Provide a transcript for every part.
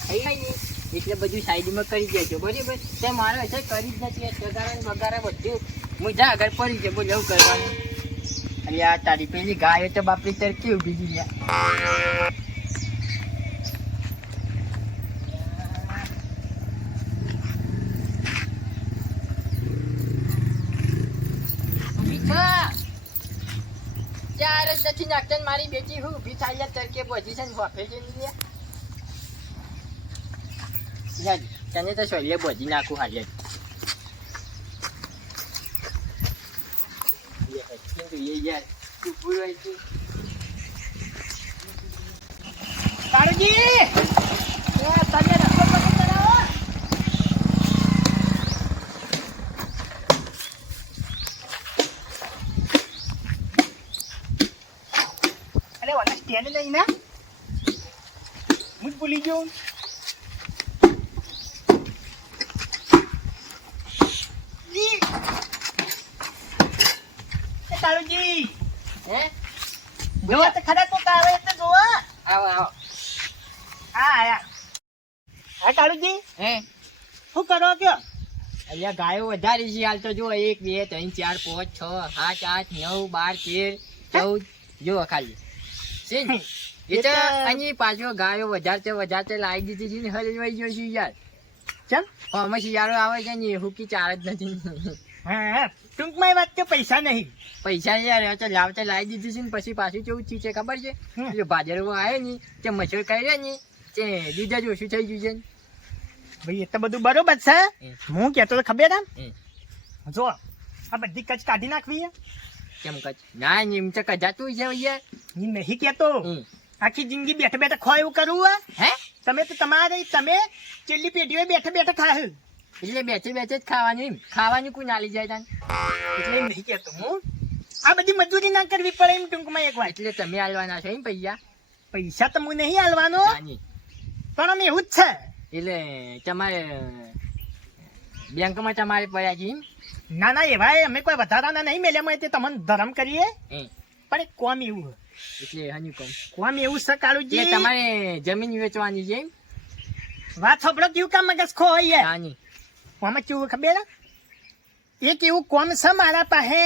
ખાઈ નહીં એટલે બધું સાઈડમાં કરી દેજો બરાબર. તે મારે હશે કરી જ નથી ચગારા બગારા બધું મુજા આગળ પડી છે બોલ એવું કરવાનું. અરે આ તારી પેલી ગાય તો બાપરી તરકી ઉભી ગઈ યાર. ચાર જ નથી નાખતા મારી બેટી હું ઉભી થાય તરકે બધી છે ને વાફે છે તને તો સોલીએ બધી નાખું હાલ યાર કાળુજી તમે રસ્તો પસંદ કરાવો. સ્ટેન્ડ લઈને હું જ ભૂલી ગયો. કાળુજી હે જોવા તો ખરા કોક આવે એટલે જોવા આવો આવો. હા આયા. હા કાળુજી હે શું કરો કયો? અહીંયા ગાયો વધારી છે હાલ તો જો 1 2 3 4 5 6 7 8 9 12 13 14 જો ખાલી એ તો અહીં પાછો ગાયો વધારતે લાવી દીધી છે ને હલવાઈ ગયો છે યાર. ચમ અમે શિયાળો આવે છે ને હુકી ચાર જ નથી. હા ટૂંકમાં વાત કે પૈસા નહીં. પૈસા યાર તો લાવતે લાવી દીધી છે ને પછી પાછું કેવું ચીજ છે ખબર છે એટલે ભાજરવો આવે ને તે મચ્છર કર્યા ને તે દૂધ જ ઓછું થઈ ગયું છે ને. ભાઈ એ તો બધું બરોબર છે. હું કહેતો તો ખબર આમ જો આ બધી કચ કાઢી નાખવી. કેમ કચ? ના એમ તો કજાતું છે યાર. નહીં કેતો આખી જિંદગી બેઠા બેઠા ખો એવું કરવું હે? તમે તો તમે છેલ્લી પેઢીઓ બેઠા બેઠા ખાવ એટલે બેઠે બેઠે જ ખાવાનું કોઈ ના લઈ જાય તને એટલે નહીં કેતો હું આ બધી મજૂરી ના કરવી પડે એમ ટૂંકમાં એક વાર. એટલે તમે હાલવાના છો એમ પૈસા તો હું નહીં હાલવાનો પણ અમે એવું જ છે એટલે તમારે બેંકમાં તમારે પડ્યા છે એમ? ના ના એવા અમે કોઈ વધારાના નહીં મેલ્યા તે તમને ધરમ કરીએ પણ એક કોમ એવું એટલે હની કોમ એવું છે કાળુજી તમારે જમીન વેચવાની છે એમ? વાત સાંભળો કેવું કામ મગજ ખો હોય આમાં કેવું ખબર એક એવું કોમ છે મારા પાસે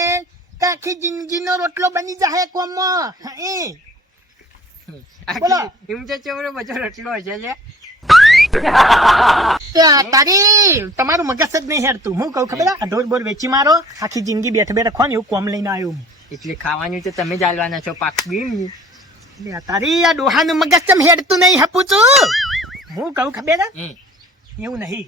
આખી જિંદગીનો રોટલો બની જાય કોમમાં. બોલો એમ તો ચેવડો બધો રોટલો હશે તારી તમારું મગજ જ નહીં હેરતું. હું કઉ ખબર આ ઢોર બોર વેચી મારો આખી જિંદગી બેઠા બેઠા ખો ને એવું કોમ લઈને આવ્યો એટલે ખાવાનું તો તમે જ હાલવાના છો પાકું. તારી આ ડોહાનું મગજ ચમ હેરતું નહીં હપું છું. હું કઉ ખબર એવું નહીં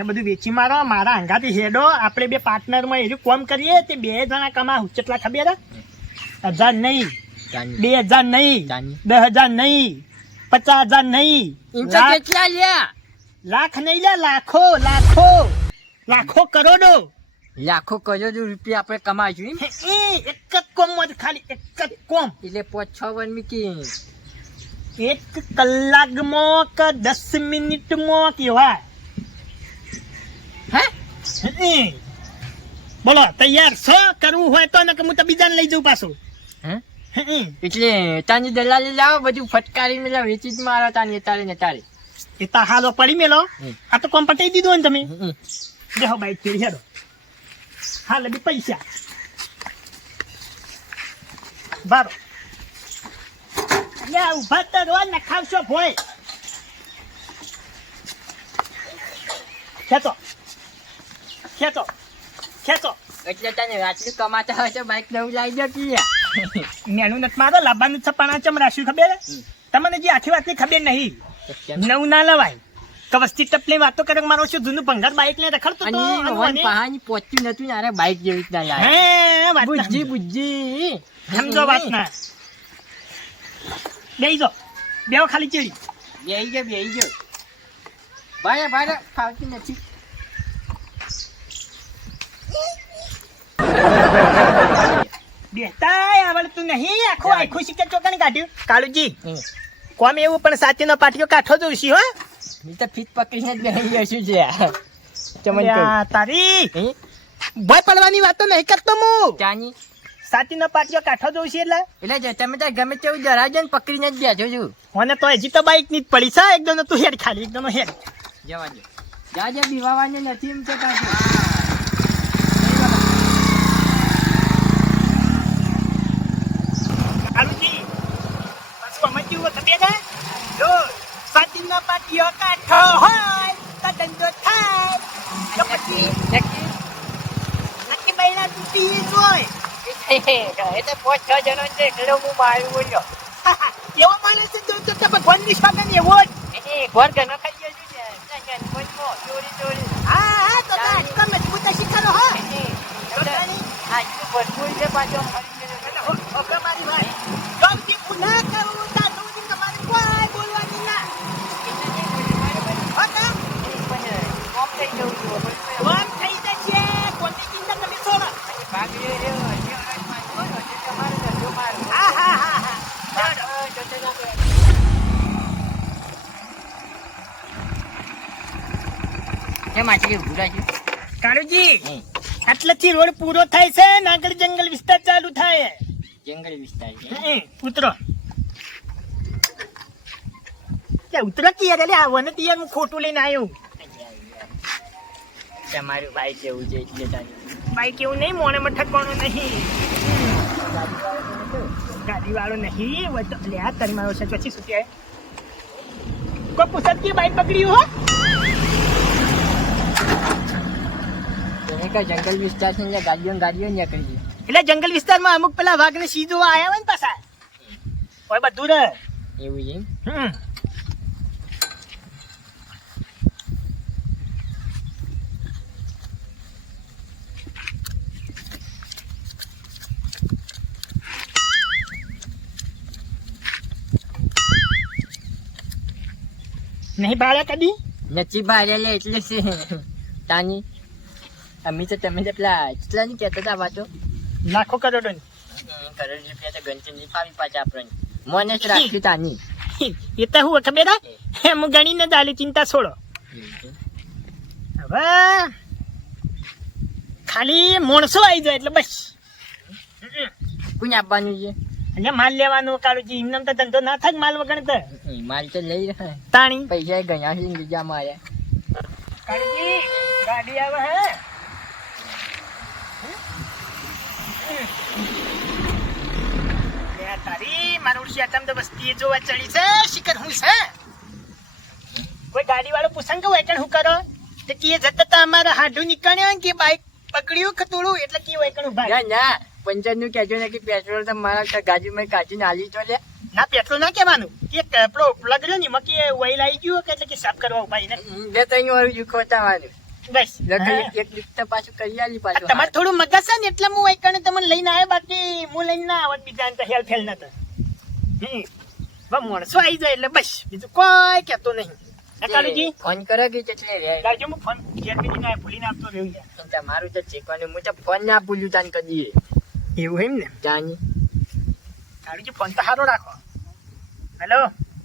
એ બધું વેચી મારો મારા હંગાથી હેડો આપણે બે પાર્ટનર માં એવું કોમ કરીએ તે 2 જણા કમાવું કેટલા ખબર 1000 નહીં 2000 નહીં 10,000 નહીં 50,000 નહીં લાખ નહીં લે લાખો લાખો લાખો કરોડો રૂપિયા આપણે કમાઈશું એક જ કોમ માં ખાલી એક જ કોમ એટલે 5-6 વાર મીકી 1 કલાકમાં કે 10 મિનિટમાં કેવાય હે બોલો તૈયાર છો કરવું હોય તો નકર હું તો બીજાને લઈ જઉં પાછું. એટલે તાની દલાલી લાવો બધું ફટકારી મેલા વેચી જ મારો તાની તારે ને તારે એ તા હાલો પડી મેલો આ તો કોમ પટાઈ દીધો ને તમે દેહો બાઈક ફેરી હેડો હાલ બી પૈસા બારો યા ઉભા તો રો ને ખાવશો ભોય ખેતો ખેતો ખેતો એટલે તને રાત્રે કમાતા હોય તો બાઈક નવું લાવી દો કે મેનું નથી મારો લાવવાનું છે પણ ચમ રાખ્યું ખબર તમને જે આખી વાત ની ખબર નહીં નવું ના લવાય તો વસ્તી ટપલી વાતો કરે મારો શું જૂનું ભંગાર બાઈક ને રખડતો તો પાણી પહોંચ્યું નતું યાર બાઈક જેવી ના યાર હે બુజ్జి બુజ్జి સમજો વાત ના બેહી જો બેવ ખાલી ચેડી બેહી ગયો ભાઈ ભાઈ ફાવતી નથી બેતાય આવડતું નહીં આખો આખું શીખે ચોકણી કાઢ્યું કાળુજી કોમ એવું પણ સાચી નો પાટિયો કાઠો જોઈશી હો મી તો ફીટ પકડીને જ બેહી ગયો છું છે તારી ભય પડવાની વાતો નહીં કરતો હું જાની સાતીનો પાટિયો કાઠો જોઉં છે એટલે તમે તો ગમે તેવું ડરાવજો ને પકડીને જ બેઠો છું મને તો હજી તો બાઈક ની જ પડી છે એકદમ તું હેડ ખાલી એકદમ હેડ જવા દે જા બીવાવાની નથી એમ છે પાછું કાળુજી પાછું અમે કેવું ખબર ને જો સાતીનો પાટિયો કાઠો હોય તો ધંધો થાય તો પછી નક્કી બૈરા તૂટી જોય એ તો 5-6 જણો છે એટલે હું મારું બોલ્યો એવો માણસ છે તો ભગવાન ની સગન એવો જ એક વાર ગનો ખાઈ ગયો છે ચોરી હા તો આટલો મજબૂત શીખાનો હો હા તું ભરપૂર છે પાછો ઓકે મારી ભાઈ ગમતી પુના કરું તા તું તમારે કોઈ બોલવાની ના ઓકે કોમ થઈ જવું કોમ થઈ જશે કોની ચિંતા તમે છોડો ભાગી રહ્યો કાળુજી આટલેથી રોડ પૂરો થાય છે ને આગળ જંગલ વિસ્તાર ચાલુ થાય જંગલ વિસ્તાર ઉતરો ઉતરો યાર એટલે આવો ને યાર હું ખોટું લઈને આવ્યો તમારું બાઈક એવું છે એટલે બાઈક એવું નહીં મોણે માં ઠકવાનું નહીં ગાડી વાળો નહીં લે આ તારી મારો છે પછી શું કહે કોઈ પૂછત કે બાઈક પકડ્યું હો જંગલ વિસ્તાર છે ગાડીઓ નીકળી એટલે જંગલ વિસ્તારમાં અમુક પેલા વાઘ ને સીધો આયા હોય ને પાછા હોય બધું રે એવું છે નહીં બાળા કદી નથી બાળેલા એટલે છે તાની અમે તો તમે તો પેલા કેટલા ની કહેતા હતા વાતો લાખો કરોડો ની કરોડ રૂપિયા તો ગણતરી ફાવી પાછા આપણને મને જ રાખ્યું તાની એ તો હું ખબર એમ ગણીને દાલી ચિંતા છોડો હવે ખાલી માણસો આવી જાય એટલે બસ કોને આપવાનું છે અને માલ લેવાનું કાળુજી એમને તો ધંધો ના થાય માલ વગર તો માલ તો લઈ રહ્યા તાણી પૈસા ગયા છે બીજા માર્યા કાળુજી ગાડી આવે હે તારી મારું શેતમ તો વસ્તી જોવા ચડી છે શિખર હું છે કોઈ ગાડી વાળો પૂછન કે વેકણ હું કરો તો કે જતા અમારા હાડું નીકળ્યો કે બાઈક પકડ્યું ખતોડું એટલે કે વેકણ ભાઈ ના પંચર નું કહેજો ને કે પેટ્રોલ તો મારા ગાડીમાં કાઢીને આલી તો લે ના પેટ્રોલ ના કહેવાનું કે પેલો પ્લગ રહ્યો ને મકી ઓઇલ આવી ગયું કે એટલે કે સાફ કરવા ભાઈ ને બે ત્રણ વાર ખોટાવાનું બસ એક લીટર પાછું કરી આલી પાછું તમારે થોડું મગજ છે ને એટલે હું એકને તમને લઈને આવ્યો બાકી હું લઈને ના આવત બીજા તો હેલ ફેલ નતો માણસો આવી જાય એટલે બસ બીજું કોઈ કહેતો નહીં કાળુજી ફોન કરે કે એટલે લાવજો હું ફોન ઘેર બીજી ના ભૂલીને આપતો રહ્યું યાર તમારું તો ચેકવાનું હું તો ફોન ના ભૂલ્યું તાન કદી એવું એમ ને જાની કાળુજી ફોન તો સારો રાખો હેલો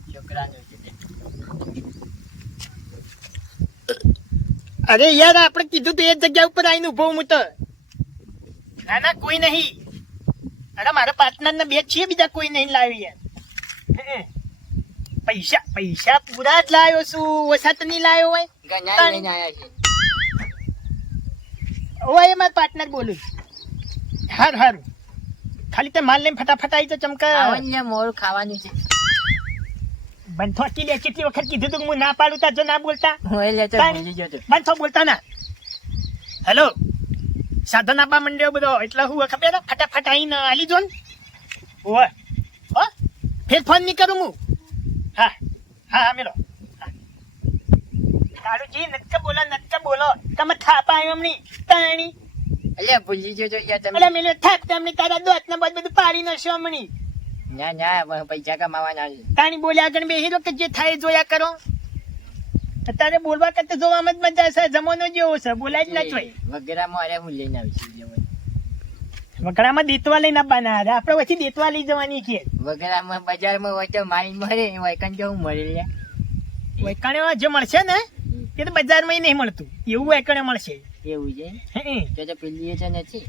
છોકરાનો અરે યાર આપણે કીધું તો એ જગ્યા ઉપર આવીને ઉભો હું તો ના કોઈ નહીં અરે મારા પાર્ટનર ને બે છીએ બીજા કોઈ નહીં લાવી યાર પૈસા પૂરા જ લાવ્યો છું ઓછા તો નહીં લાવ્યો હોય ઓય મારા પાર્ટનર બોલું હારું ખાલી તે માલ લઈને ફટાફટ આવી તો ચમકા મોરું ખાવાનું છે બંધો કી લે કેટલી વખત કીધું તું હું ના પાડું તા જો ના બોલતા બંધો બોલતા ના હેલો સાધન આપવા માંડ્યો બધો એટલે હું ખબર ફટાફટ આવીને આલી જો ને ફેર ફોન નહીં કરું હું હા મેલો કાળુજી નટકે બોલો તમે થાપા આવ્યો હમણી તાણી અલે ભૂલી જજો યાર તમે અલે મેલો થાપ તમને તારા દોત ને બધું પાડી નશો હમણી ના પૈસા કમાવાના તાણી બોલ્યા આગળ બે હીરો કે જે થાય જોયા કરો અત્યારે બોલવા કરતા જોવામાં જ મજા છે જમાનો જેવો છે બોલાય જ ના જોઈ વગેરેમાં અરે હું લઈને આવીશું વગડામાં દેતવા લઈને આપવાના આપણે પછી દેતવા લઈ જવાની કે વગડામાં બજારમાં હોય તો મારી મરે વૈકણ જેવું મળે લે વૈકણ જે મળશે ને એ તો બજારમાં નહીં મળતું એવું વૈકણે મળશે એવું છે તો પેલી છે નથી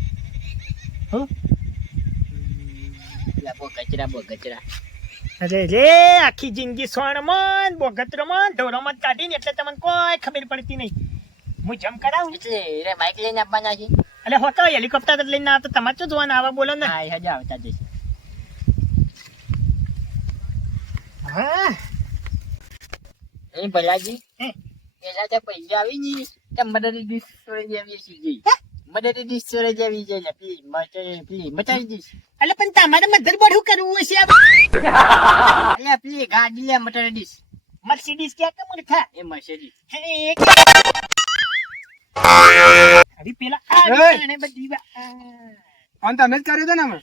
બોગચરા અરે રે આખી જિંદગી સોણમાં બોગત્રોમાં ઢોરોમાં કાઢીને એટલે તમને કોઈ ખબર પડતી નહીં. હું જમ કરાવું એટલે રે બાઈક લઈને આપવાના છે. એટલે હોતો હેલિકોપ્ટર લઈને આવતો તમારે શું જોવાના આવા બોલો ને. હા હજુ આવતા જશે. હા એ ભલાજી હે? પેલા તો પૈસા આવી ને તો મદદ ડીશ સ્ટોરેજ આવી છે. મદદ ડીશ સ્ટોરેજ આવી છે ને પેલી મચાવી દઈશ. એટલે પણ તમારે મધરબોર્ડ શું કરવું હશે? એટલે પેલી ગાડી લે મટર ડીશ. મર્સિડીઝ ક્યાં કે મૂર્ખા? એ મર્સિડીઝ. અરે પેલા આ રીતના બધી ફોન તમે જ કર્યો હતો ને અમે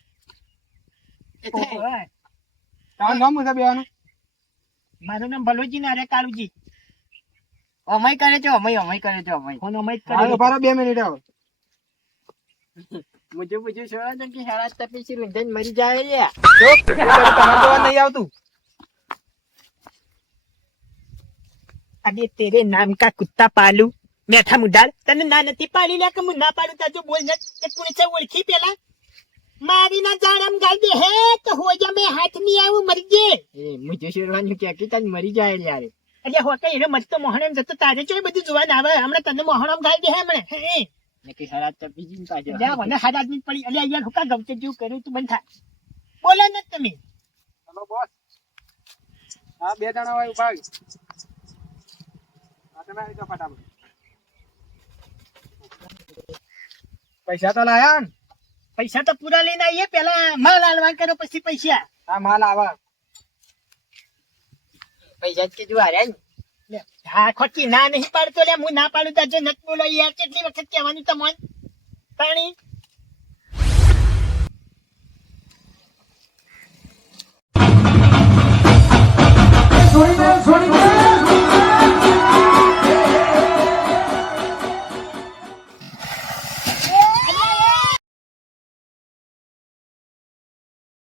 તમારું નામ શું છે બેવાનું? મારું નામ ભલોજી ને અરે કાળુજી. અમય કરે છે અમય કરે છે અમય. ફોન અમે જ હાલો કર્યો. બરાબર 2 મિનિટ આવો મુજે સોળા તો કે સાડા તપી રૂંધાઈને મરી જાય રે. તમારે જોવા નહીં આવતું. અરે તેરે નામ કા કુત્તા પાલુ મેઠા મુડાળ તને ના નથી પાડી લે કે હું ના પાડું તાજો બોલ ને કે તું છે ઓળખી પેલા મારી ના જાણમ ગાલ દે હે તો હો જા મે હાથ ની આવું મરી જે. એ મુજે સોળવાનું કે તને મરી જાય યાર. એટલે હો કઈ રે મસ્ત મોહણમ જતો તારે ચોય બધું જોવા આવે હમણાં તને મોહણમ ગાલ દે હે હમણે હે કે સાડા તપી જીન પાછો. જા મને હાડા જ પડી એટલે યાર હુકા ગમતે જેવું કર્યું તું બંધ થા બોલો ને તમે. હલો બોસ હા 2 જણા હોય ઉભા હા તમે આવી જાઓ ફટાફટ. પૈસા તો લાયા ને? પૈસા તો પૂરા લઈને આવીએ પેલા માલ આલવા કરો પછી પૈસા. હા માલ આવા પૈસા જ કીધું હારે ને. લે, હા ખોટી ના નહીં પાડતો લે હું ના પાડું તાજો નત બોલો યાર કેટલી વખત કહેવાનું તમને પાણી